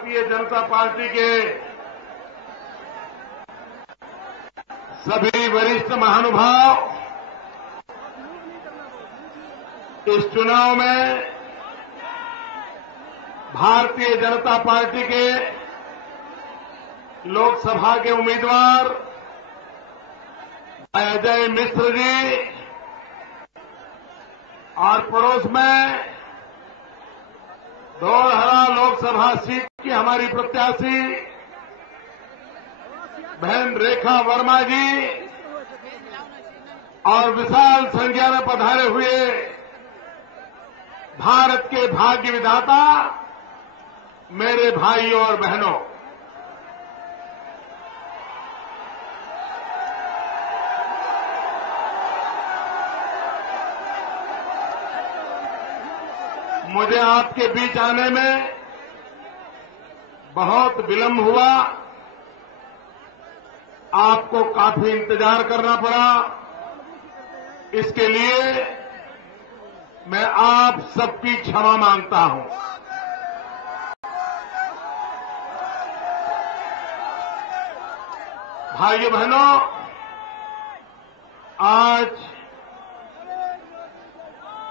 Bharatiya Janata party के सभी वरिष्ठ महानुभाव इस चुनाव में भारतीय जनता पार्टी के लोकसभा के उम्मीदवार अजय मिश्र जी और पड़ोस में धौरहरा लोकसभा सीट की हमारी प्रत्याशी बहन रेखा वर्मा जी और विशाल संख्या में पधारे हुए भारत के भाग्य विधाता मेरे भाइयों और बहनों, मुझे आपके बीच आने में बहुत विलंब हुआ। आपको काफी इंतजार करना पड़ा। इसके लिए मैं आप सबकी क्षमा मांगता हूं। भाइयों बहनों, आज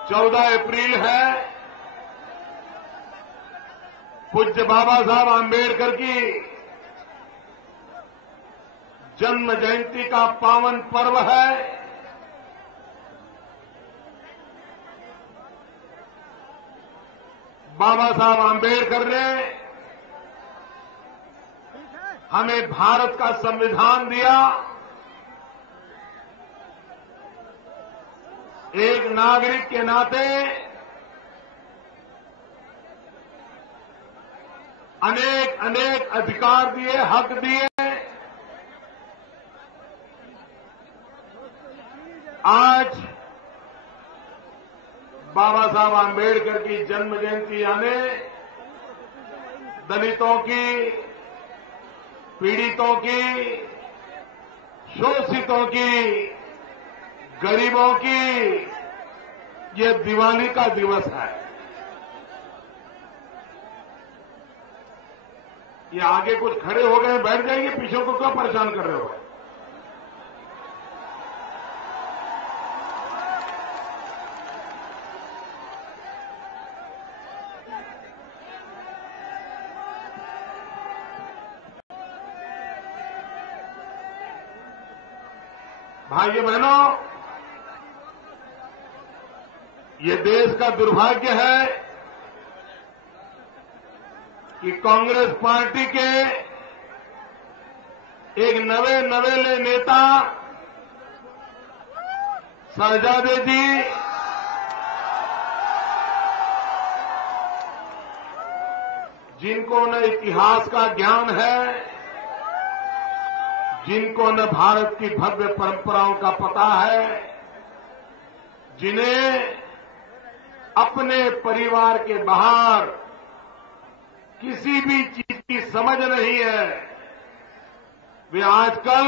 14 अप्रैल है। पूज्य बाबा साहब आम्बेडकर की जन्म जयंती का पावन पर्व है। बाबा साहब आम्बेडकर ने हमें भारत का संविधान दिया। एक नागरिक के नाते अनेक अनेक अधिकार दिए, हक दिए। आज बाबा साहब आम्बेडकर की जन्म जयंती आने दलितों की, पीड़ितों की, शोषितों की, गरीबों की ये दिवाली का दिवस है। ये आगे कुछ खड़े हो गए, बैठ जाइए, पीछे को क्यों परेशान कर रहे हो? भाइयों बहनों, ये देश का दुर्भाग्य है कि कांग्रेस पार्टी के एक नवेले नेता शहजादे जी जिनको न इतिहास का ज्ञान है, जिनको न भारत की भव्य परंपराओं का पता है, जिन्हें अपने परिवार के बाहर किसी भी चीज की समझ नहीं है, वे आजकल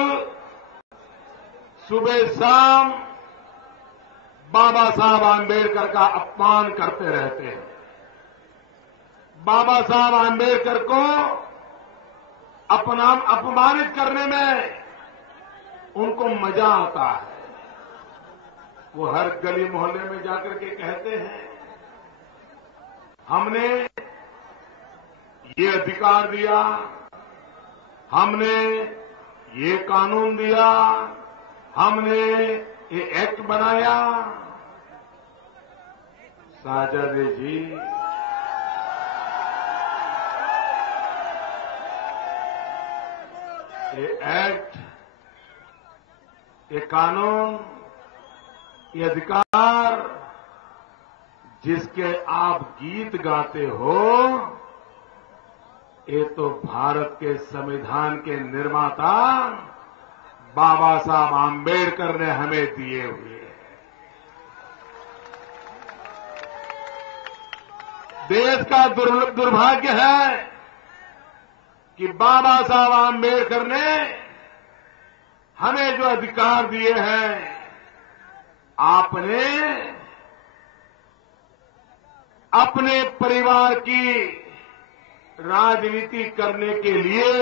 सुबह शाम बाबा साहब आम्बेडकर का अपमान करते रहते हैं। बाबा साहब आम्बेडकर को अपमानित करने में उनको मजा आता है। वो हर गली मोहल्ले में जाकर के कहते हैं, हमने ये अधिकार दिया, हमने ये कानून दिया, हमने ये एक्ट बनाया। शहजादे जी, ये एक्ट, ये कानून, ये अधिकार जिसके आप गीत गाते हो, ये तो भारत के संविधान के निर्माता बाबा साहब आम्बेडकर ने हमें दिए हुए हैं। देश का दुर्भाग्य है कि बाबा साहब आम्बेडकर ने हमें जो अधिकार दिए हैं, आपने अपने परिवार की राजनीति करने के लिए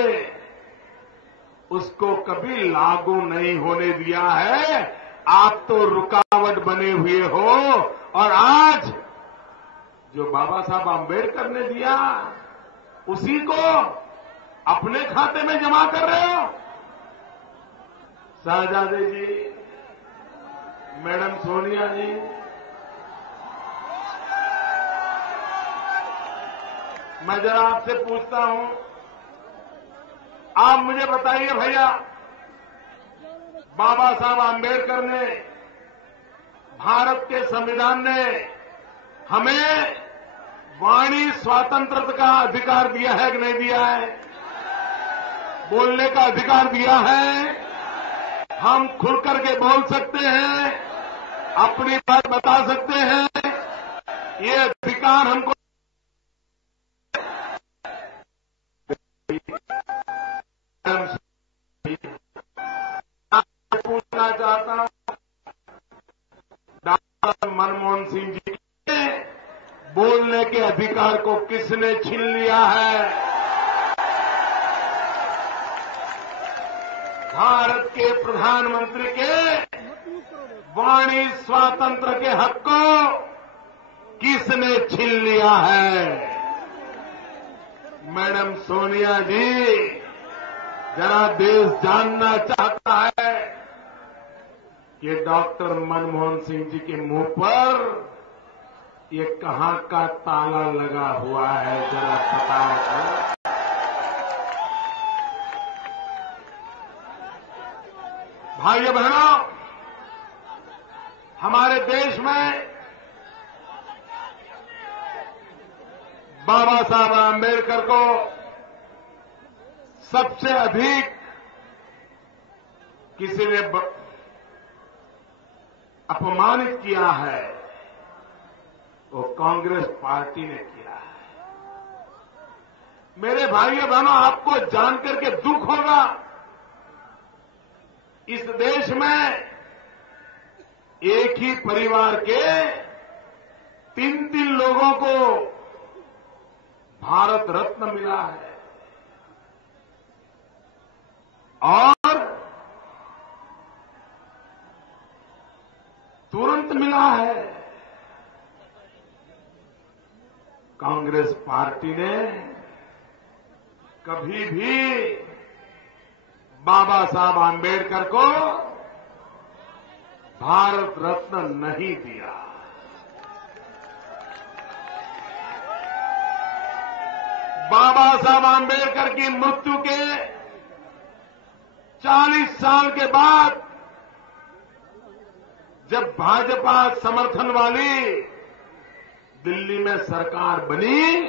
उसको कभी लागू नहीं होने दिया है। आप तो रुकावट बने हुए हो और आज जो बाबा साहब आम्बेडकर ने दिया उसी को अपने खाते में जमा कर रहे हो। शहजादे जी, मैडम सोनिया जी, मैं जरा आपसे पूछता हूं, आप मुझे बताइए भैया, बाबा साहब आम्बेडकर ने, भारत के संविधान ने हमें वाणी स्वातंत्रता का अधिकार दिया है कि नहीं दिया है? बोलने का अधिकार दिया है। हम खुल करके बोल सकते हैं, अपनी बात बता सकते हैं। ये अधिकार हमको पूछना चाहता हूं, डॉक्टर मनमोहन सिंह जी के बोलने के अधिकार को किसने छीन लिया है? भारत के प्रधानमंत्री के वाणी स्वातंत्र के हक को किसने छीन लिया है? मैडम सोनिया जी, जरा देश जानना चाहता है कि डॉक्टर मनमोहन सिंह जी के मुंह पर ये कहां का ताला लगा हुआ है, जरा बताओ तो। भाइयों बहनों, हमारे देश में बाबा साहब आम्बेडकर को सबसे अधिक किसी ने अपमानित किया है, वो कांग्रेस पार्टी ने किया है। मेरे भाइयों बहनों, आपको जानकर के दुख होगा, इस देश में एक ही परिवार के 3 लोगों को भारत रत्न मिला है और तुरंत मिला है। कांग्रेस पार्टी ने कभी भी बाबा साहब आम्बेडकर को भारत रत्न नहीं दिया। बाबा साहब आम्बेडकर की मृत्यु के 40 साल के बाद जब भाजपा समर्थन वाली दिल्ली में सरकार बनी,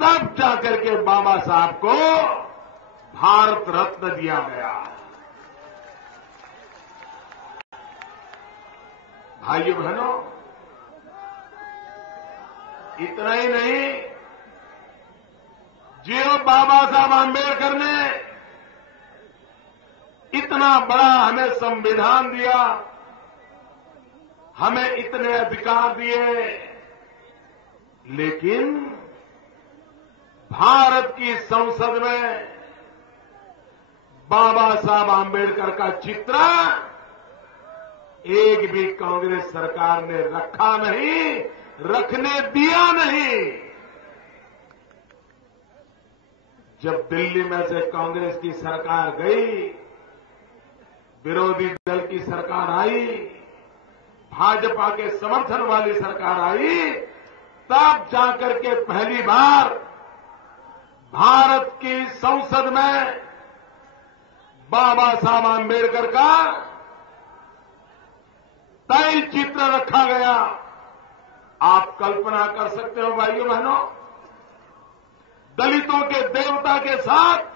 तब जाकर के बाबा साहब को भारत रत्न दिया गया। भाइयों बहनों, इतना ही नहीं, जो बाबा साहब आम्बेडकर ने इतना बड़ा हमें संविधान दिया, हमें इतने अधिकार दिए, लेकिन भारत की संसद में बाबा साहब आम्बेडकर का चित्र एक भी कांग्रेस सरकार ने रखा नहीं, रखने दिया नहीं। जब दिल्ली में से कांग्रेस की सरकार गई, विरोधी दल की सरकार आई, भाजपा के समर्थन वाली सरकार आई, तब जाकर के पहली बार भारत की संसद में बाबा साहब आम्बेडकर का तय चित्र रखा गया। आप कल्पना कर सकते हो भाइयों बहनों, दलितों के देवता के साथ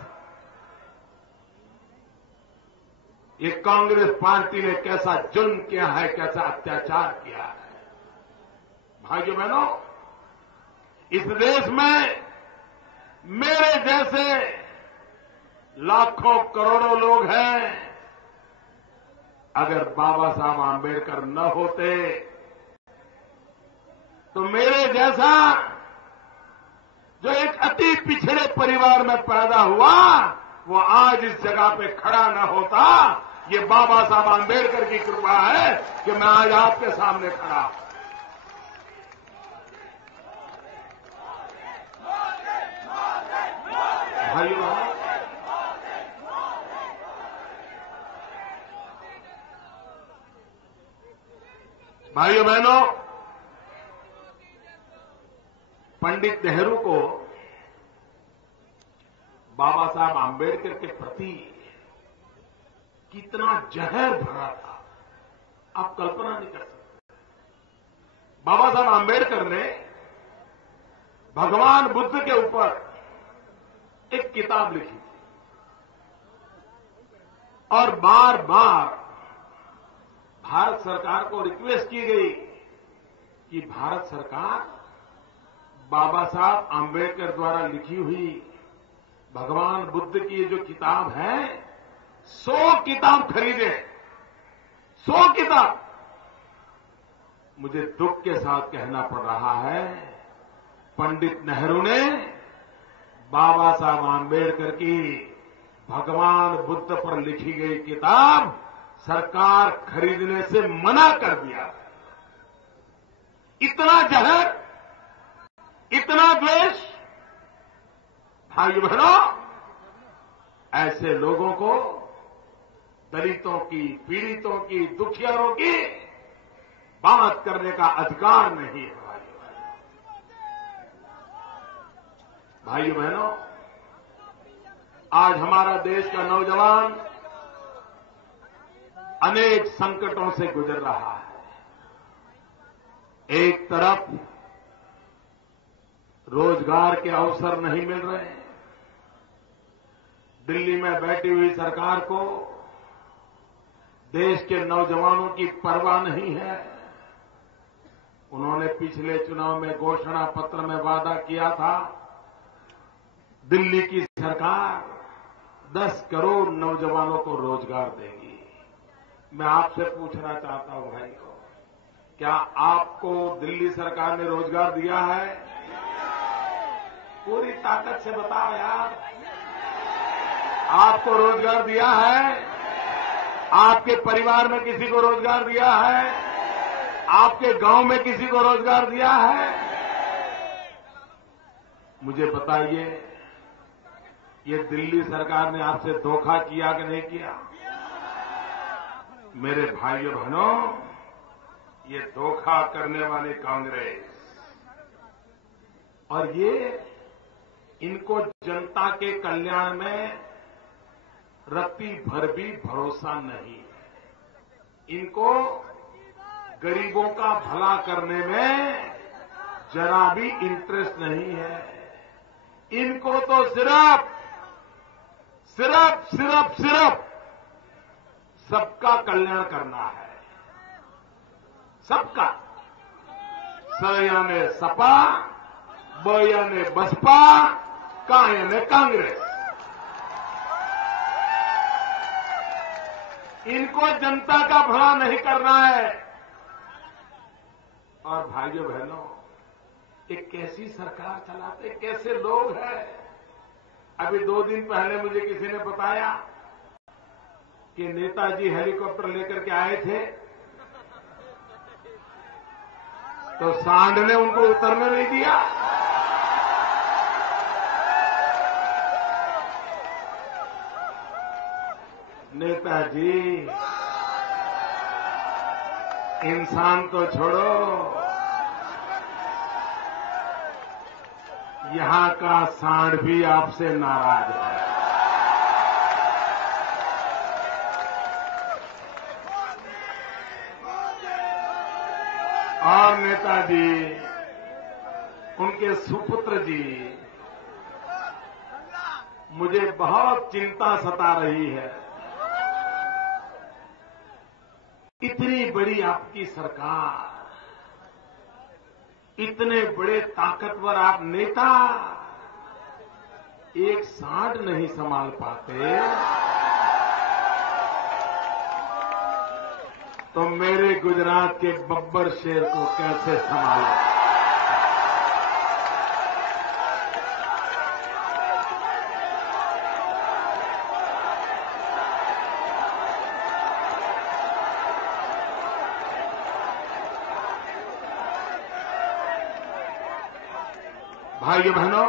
ये कांग्रेस पार्टी ने कैसा जुल्म किया है, कैसा अत्याचार किया है। भाइयों बहनों, इस देश में मेरे जैसे लाखों करोड़ों लोग हैं। अगर बाबा साहब आम्बेडकर न होते तो मेरे जैसा जो एक अति पिछड़े परिवार में पैदा हुआ, वो आज इस जगह पे खड़ा न होता। ये बाबा साहब आंबेडकर की कृपा है कि मैं आज आपके सामने खड़ा हूं। भाइयों बहनों, पंडित नेहरू को बाबा साहब आंबेडकर के प्रति कितना जहर भरा था, आप कल्पना नहीं कर सकते। बाबा साहब आंबेडकर ने भगवान बुद्ध के ऊपर एक किताब लिखी थी और बार बार भारत सरकार को रिक्वेस्ट की गई कि भारत सरकार बाबा साहब आंबेडकर द्वारा लिखी हुई भगवान बुद्ध की जो किताब है 100 किताब खरीदे, 100 किताब। मुझे दुख के साथ कहना पड़ रहा है, पंडित नेहरू ने बाबा साहब आंबेडकर की भगवान बुद्ध पर लिखी गई किताब सरकार खरीदने से मना कर दिया। इतना जहर, इतना द्वेष। भाइयों बहनों, ऐसे लोगों को, दलितों की, पीड़ितों की, दुखियारों की बात करने का अधिकार नहीं है। भाइयों बहनों, आज हमारा देश का नौजवान अनेक संकटों से गुजर रहा है। एक तरफ रोजगार के अवसर नहीं मिल रहे हैं। दिल्ली में बैठी हुई सरकार को देश के नौजवानों की परवाह नहीं है। उन्होंने पिछले चुनाव में घोषणा पत्र में वादा किया था, दिल्ली की सरकार 10 करोड़ नौजवानों को रोजगार देगी। मैं आपसे पूछना चाहता हूं भाई को, क्या आपको दिल्ली सरकार ने रोजगार दिया है? पूरी ताकत से बताओ यार, आपको रोजगार दिया है? आपके परिवार में किसी को रोजगार दिया है? आपके गांव में किसी को रोजगार दिया है? मुझे बताइए, ये दिल्ली सरकार ने आपसे धोखा किया कि नहीं किया? मेरे भाइयों बहनों, ये धोखा करने वाली कांग्रेस और ये इनको जनता के कल्याण में रत्ती भर भी भरोसा नहीं है। इनको गरीबों का भला करने में जरा भी इंटरेस्ट नहीं है। इनको तो सिर्फ सबका कल्याण करना है, सबका। स यानी सपा, ब यानी बसपा, का यानी कांग्रेस। इनको जनता का भला नहीं करना है। और भाइयों बहनों, एक कैसी सरकार चलाते, कैसे लोग हैं। अभी 2 दिन पहले मुझे किसी ने बताया कि नेताजी हेलीकॉप्टर लेकर के आए थे, तो सांड ने उनको उतरने नहीं दिया। नेताजी, इंसान तो छोड़ो, यहां का सांड भी आपसे नाराज है। और नेताजी, उनके सुपुत्र जी, मुझे बहुत चिंता सता रही है। इतनी बड़ी आपकी सरकार, इतने बड़े ताकतवर आप नेता, एक सांड नहीं संभाल पाते, तो मेरे गुजरात के बब्बर शेर को कैसे संभाला? भाइयों बहनों,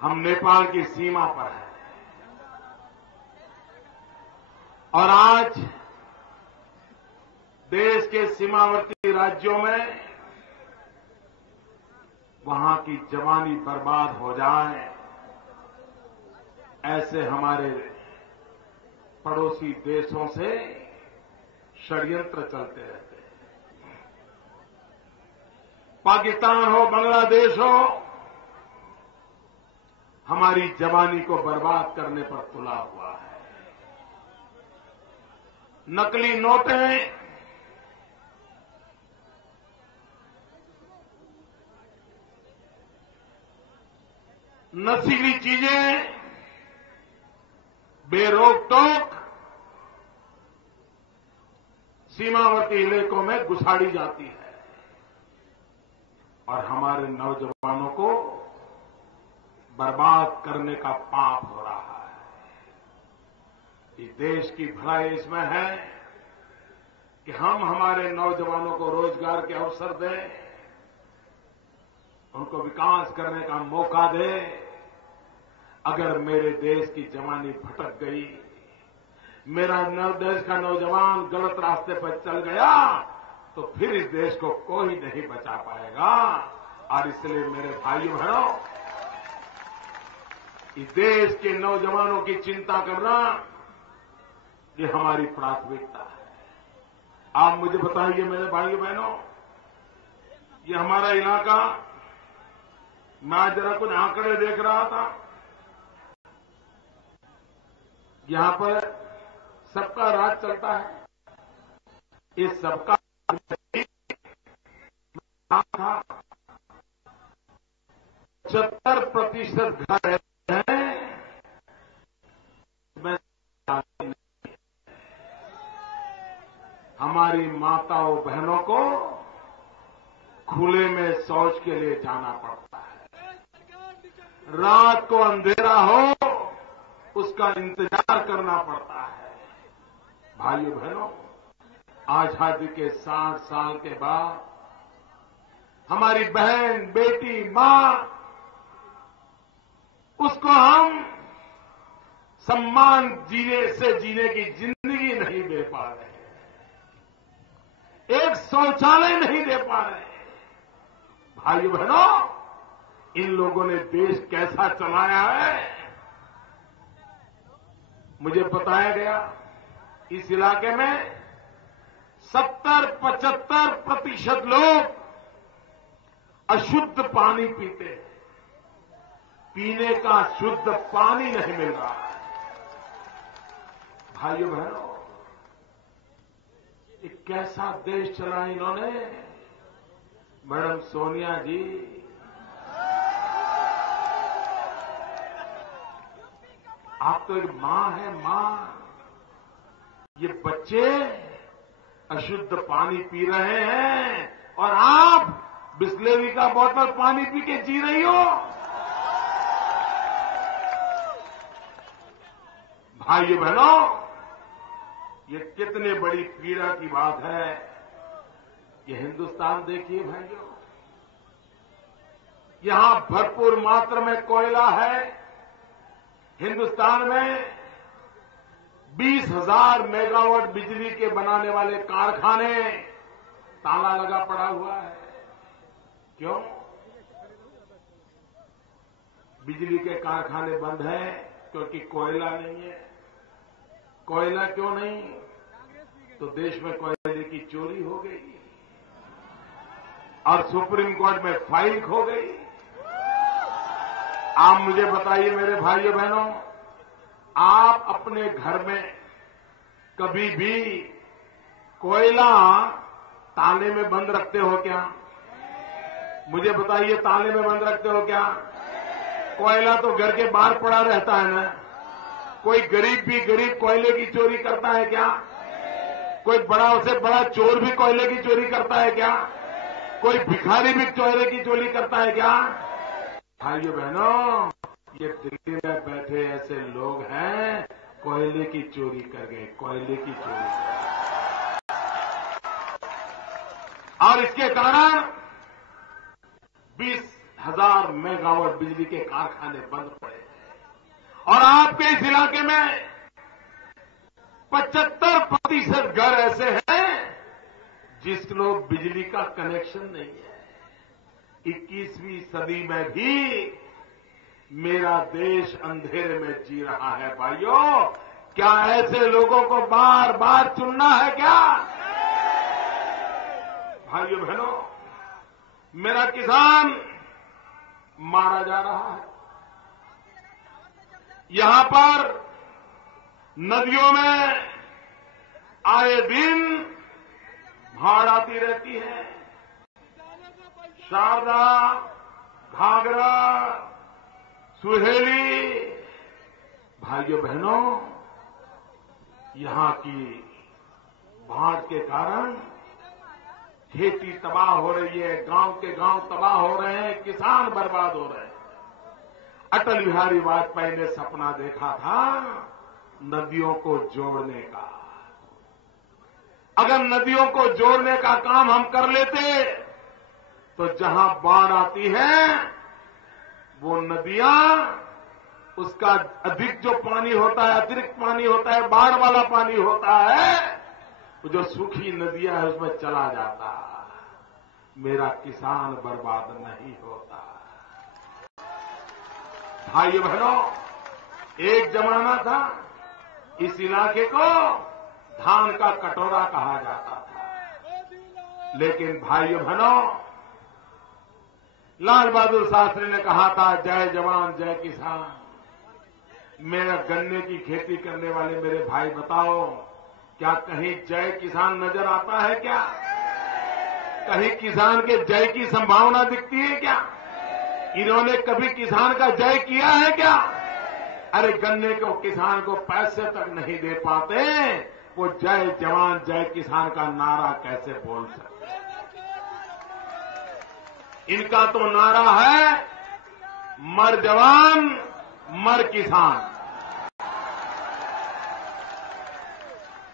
हम नेपाल की सीमा पर हैं और आज देश के सीमावर्ती राज्यों में वहां की जवानी बर्बाद हो जाए, ऐसे हमारे पड़ोसी देशों से षड्यंत्र चलते रहते हैं। पाकिस्तान हो, बांग्लादेश हो, हमारी जवानी को बर्बाद करने पर तुला हुआ है। नकली नोटें, नशीली चीजें बेरोक टोक सीमावर्ती इलाकों में घुसाड़ी जाती है और हमारे नौजवानों को बर्बाद करने का पाप हो रहा है। इस देश की भलाई इसमें है कि हम हमारे नौजवानों को रोजगार के अवसर दें, उनको विकास करने का मौका दें। अगर मेरे देश की जवानी भटक गई, मेरा देश का नौजवान गलत रास्ते पर चल गया, तो फिर इस देश को कोई नहीं बचा पाएगा। और इसलिए मेरे भाइयों बहनों, इस देश के नौजवानों की चिंता करना ये हमारी प्राथमिकता है। आप मुझे बताइए मेरे भाइयों बहनों, ये हमारा इलाका, मैं जरा कुछ आंकड़े देख रहा था, यहां पर सबका राज चलता है। इस सबका था 75% घर हैं में हमारी माताओं बहनों को खुले में शौच के लिए जाना पड़ता है। रात को अंधेरा हो, उसका इंतजार करना पड़ता है। भाइयों बहनों, आजादी के 60 साल के बाद हमारी बहन, बेटी, मां, उसको हम सम्मान जीने की जिंदगी नहीं दे पा रहे, एक शौचालय नहीं दे पा रहे। भाइयों बहनों, इन लोगों ने देश कैसा चलाया है, मुझे बताया गया इस इलाके में 70-75% लोग अशुद्ध पानी पीते हैं। पीने का शुद्ध पानी नहीं मिल रहा है। भाइयों बहनों, एक कैसा देश चला इन्होंने। मैडम सोनिया जी, आप तो एक मां है, मां। ये बच्चे अशुद्ध पानी पी रहे हैं और आप बिस्लेरी का बोतल पानी पी के जी रही हो। भाइयों बहनों, ये कितने बड़ी पीड़ा की बात है। ये हिंदुस्तान देखिए भाइयों, यहां भरपूर मात्रा में कोयला है। हिंदुस्तान में 20,000 मेगावाट बिजली के बनाने वाले कारखाने ताला लगा पड़ा हुआ है। क्यों? बिजली के कारखाने बंद हैं क्योंकि कोयला नहीं है। कोयला क्यों नहीं? तो देश में कोयले की चोरी हो गई और सुप्रीम कोर्ट में फाइल खो गई। आप मुझे बताइए मेरे भाइयों बहनों, आप अपने घर में कभी भी कोयला ताले में बंद रखते हो क्या? मुझे बताइए, ताले में बंद रखते हो क्या? कोयला तो घर के बाहर पड़ा रहता है ना। कोई गरीब भी गरीब कोयले की चोरी करता है क्या? कोई बड़ा से बड़ा चोर भी कोयले की चोरी करता है क्या? कोई भिखारी भी कोयले की चोरी करता है क्या? भाइयों बहनों, ये दिल्ली में बैठे ऐसे लोग हैं, कोयले की चोरी कर गए, कोयले की चोरी कर गए। और इसके कारण 20,000 मेगावाट बिजली के कारखाने बंद पड़े हैं और आपके इस इलाके में 75% घर ऐसे हैं जिसको बिजली का कनेक्शन नहीं है। 21वीं सदी में भी मेरा देश अंधेरे में जी रहा है। भाइयों, क्या ऐसे लोगों को बार बार चुनना है क्या? भाइयों बहनों, मेरा किसान मारा जा रहा है। यहां पर नदियों में आए दिन बाढ़ आती रहती है। शारदा, घाघरा, सुहेली, भाइयों बहनों, यहां की बाढ़ के कारण खेती तबाह हो रही है, गांव के गांव तबाह हो रहे हैं, किसान बर्बाद हो रहे हैं। अटल बिहारी वाजपेयी ने सपना देखा था नदियों को जोड़ने का। अगर नदियों को जोड़ने का काम हम कर लेते तो जहां बाढ़ आती है वो नदियां, उसका अधिक जो पानी होता है, अतिरिक्त पानी होता है, बाढ़ वाला पानी होता है, वो जो सूखी नदियां है उसमें चला जाता। मेरा किसान बर्बाद नहीं होता। भाइयों बहनों, एक जमाना था इस इलाके को धान का कटोरा कहा जाता था। लेकिन भाइयों बहनों, लाल बहादुर शास्त्री ने कहा था, जय जवान जय किसान। मेरा गन्ने की खेती करने वाले मेरे भाई बताओ, क्या कहीं जय किसान नजर आता है क्या? कहीं किसान के जय की संभावना दिखती है क्या? इन्होंने कभी किसान का जय किया है क्या? अरे गन्ने को किसान को पैसे तक नहीं दे पाते, वो जय जवान जय किसान का नारा कैसे बोल सकते? इनका तो नारा है मर जवान मर किसान।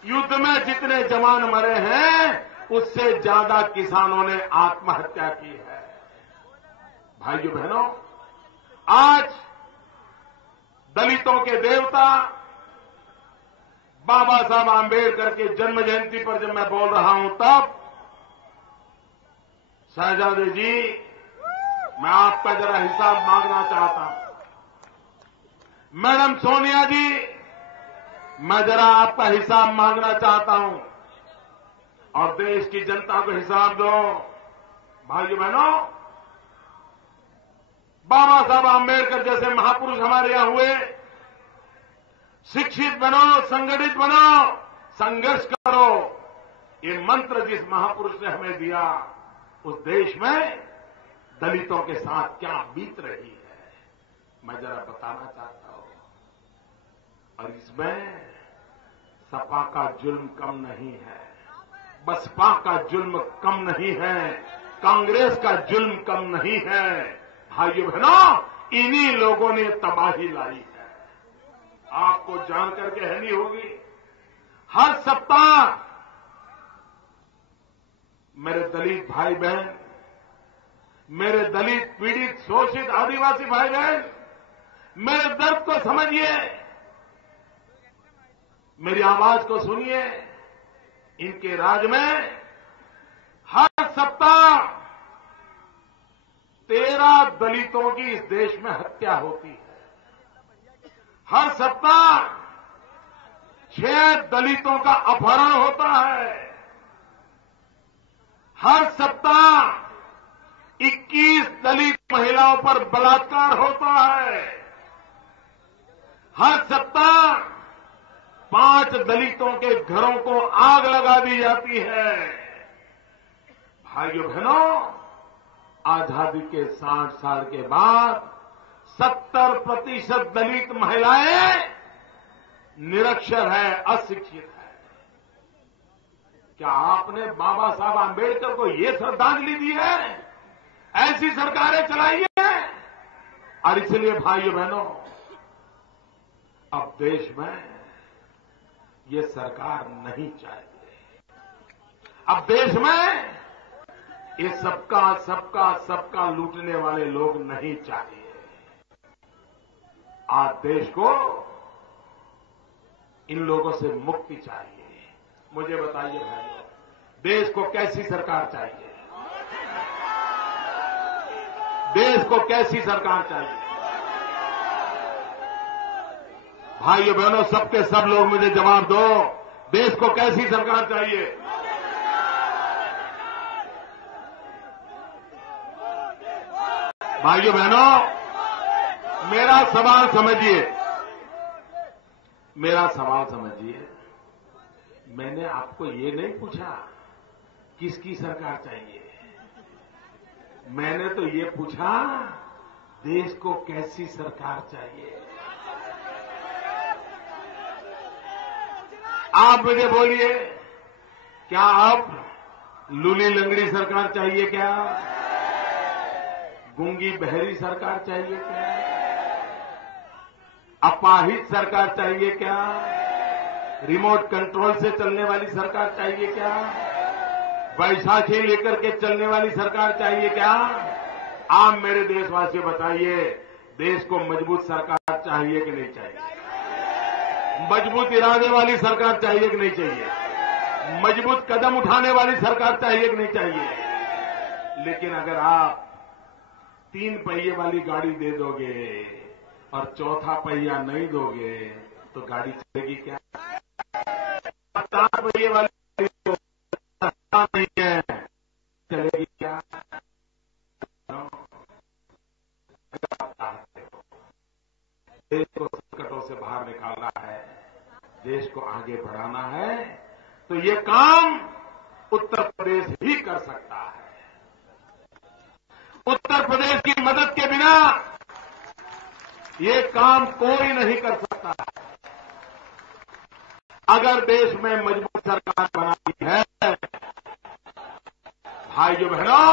युद्ध में जितने जवान मरे हैं उससे ज्यादा किसानों ने आत्महत्या की है। भाइयों बहनों, आज दलितों के देवता बाबा साहब आंबेडकर के जन्म जयंती पर जब मैं बोल रहा हूं तब शहजादे जी, मैं आपका जरा हिसाब मांगना चाहता हूं। मैडम सोनिया जी, मैं जरा आपका हिसाब मांगना चाहता हूं और देश की जनता को हिसाब दो। भाइयों बहनों, बाबा साहब आंबेडकर जैसे महापुरुष हमारे यहां हुए। शिक्षित बनो, संगठित बनो, संघर्ष करो, ये मंत्र जिस महापुरुष ने हमें दिया, उस देश में दलितों के साथ क्या बीत रही है मैं जरा बताना चाहता हूं। और इसमें सपा का जुल्म कम नहीं है, बसपा का जुल्म कम नहीं है, कांग्रेस का जुल्म कम नहीं है। भाइयों बहनों, इन्हीं लोगों ने तबाही लाई है। आपको जानकर के हैरानी होगी, हर सप्ताह मेरे दलित भाई बहन, मेरे दलित पीड़ित शोषित आदिवासी भाई बहन, मेरे दर्द को समझिए, मेरी आवाज को सुनिए। इनके राज में हर सप्ताह 13 दलितों की इस देश में हत्या होती है। हर सप्ताह 6 दलितों का अपहरण होता है। हर सप्ताह 21 दलित महिलाओं पर बलात्कार होता है। हर सप्ताह 5 दलितों के घरों को आग लगा दी जाती है। भाइयों बहनों, आजादी के 60 साल के बाद 70% दलित महिलाएं निरक्षर है, अशिक्षित है। क्या आपने बाबा साहब आंबेडकर को ये श्रद्धांजलि दी है? ऐसी सरकारें चलाई है। और इसलिए भाइयों बहनों, अब देश में ये सरकार नहीं चाहिए। अब देश में ये सबका सबका सबका लूटने वाले लोग नहीं चाहिए। आज देश को इन लोगों से मुक्ति चाहिए। मुझे बताइए भाइयों, देश को कैसी सरकार चाहिए? देश को कैसी सरकार चाहिए? भाइयों बहनों, सबके सब लोग मुझे जवाब दो, देश को कैसी सरकार चाहिए? भाइयों बहनों, मेरा सवाल समझिए, मेरा सवाल समझिए। मैंने आपको ये नहीं पूछा किसकी सरकार चाहिए, मैंने तो ये पूछा देश को कैसी सरकार चाहिए। आप मुझे बोलिए, क्या अब लूली लंगड़ी सरकार चाहिए? क्या गूंगी बहरी सरकार चाहिए? क्या अपाहिज सरकार चाहिए? क्या रिमोट कंट्रोल से चलने वाली सरकार चाहिए? क्या बैसाखी लेकर के चलने वाली सरकार चाहिए? क्या आप मेरे देशवासियों बताइए, देश को मजबूत सरकार चाहिए कि नहीं चाहिए? मजबूत इरादे वाली सरकार चाहिए कि नहीं चाहिए? मजबूत कदम उठाने वाली सरकार चाहिए कि नहीं चाहिए? लेकिन अगर आप 3 पहिए वाली गाड़ी दे दोगे और चौथा पहिया नहीं दोगे तो गाड़ी चलेगी क्या? 4 पहिए वाली गाड़ी नहीं है, चलेगी क्या? देश को संकटों से बाहर निकालना है, देश को आगे बढ़ाना है, तो ये काम उत्तर प्रदेश ही कर सकता है। उत्तर प्रदेश की मदद के बिना ये काम कोई नहीं कर सकता। अगर देश में मजबूत सरकार बनानी है, भाइयों बहनों,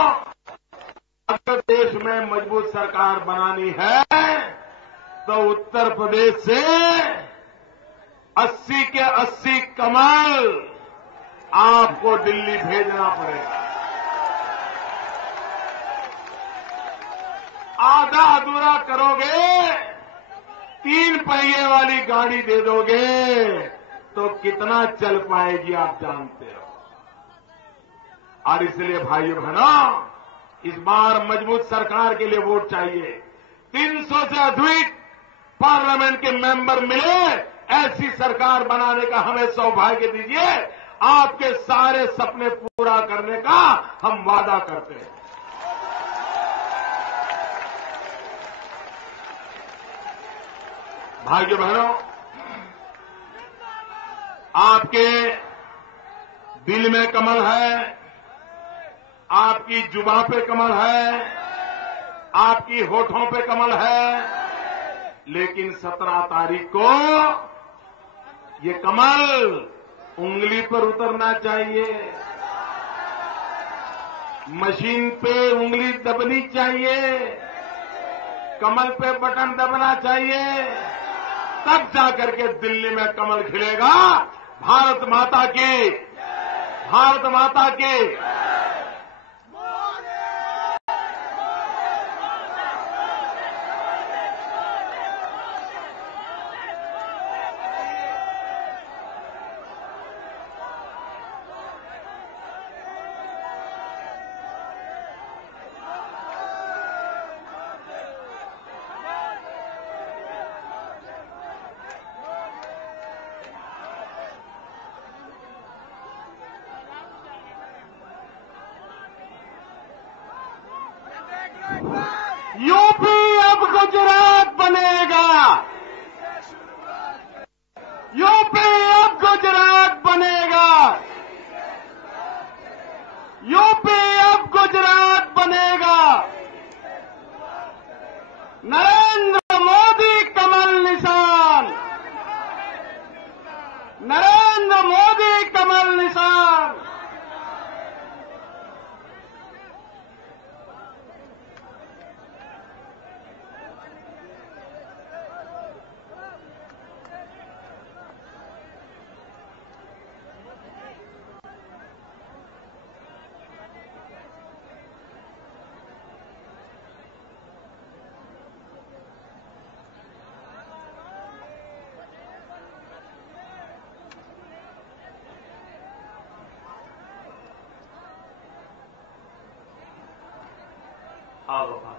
अगर देश में मजबूत सरकार बनानी है तो उत्तर प्रदेश से 80 के 80 कमल आपको दिल्ली भेजना पड़ेगा। आधा अधूरा करोगे, 3 पहिए वाली गाड़ी दे दोगे तो कितना चल पाएगी आप जानते हो। और इसलिए भाइयों बहनों, इस बार मजबूत सरकार के लिए वोट चाहिए। 300 से अधिक पार्लियामेंट के मेंबर मिले, ऐसी सरकार बनाने का हमें सौभाग्य दीजिए। आपके सारे सपने पूरा करने का हम वादा करते हैं। भाइयों बहनों, आपके दिल में कमल है, आपकी जुबां पे कमल है, आपकी होठों पे कमल है, लेकिन 17 तारीख को ये कमल उंगली पर उतरना चाहिए, मशीन पे उंगली दबनी चाहिए, कमल पे बटन दबना चाहिए, तब जाकर के दिल्ली में कमल खिलेगा। भारत माता की, भारत माता की। आओ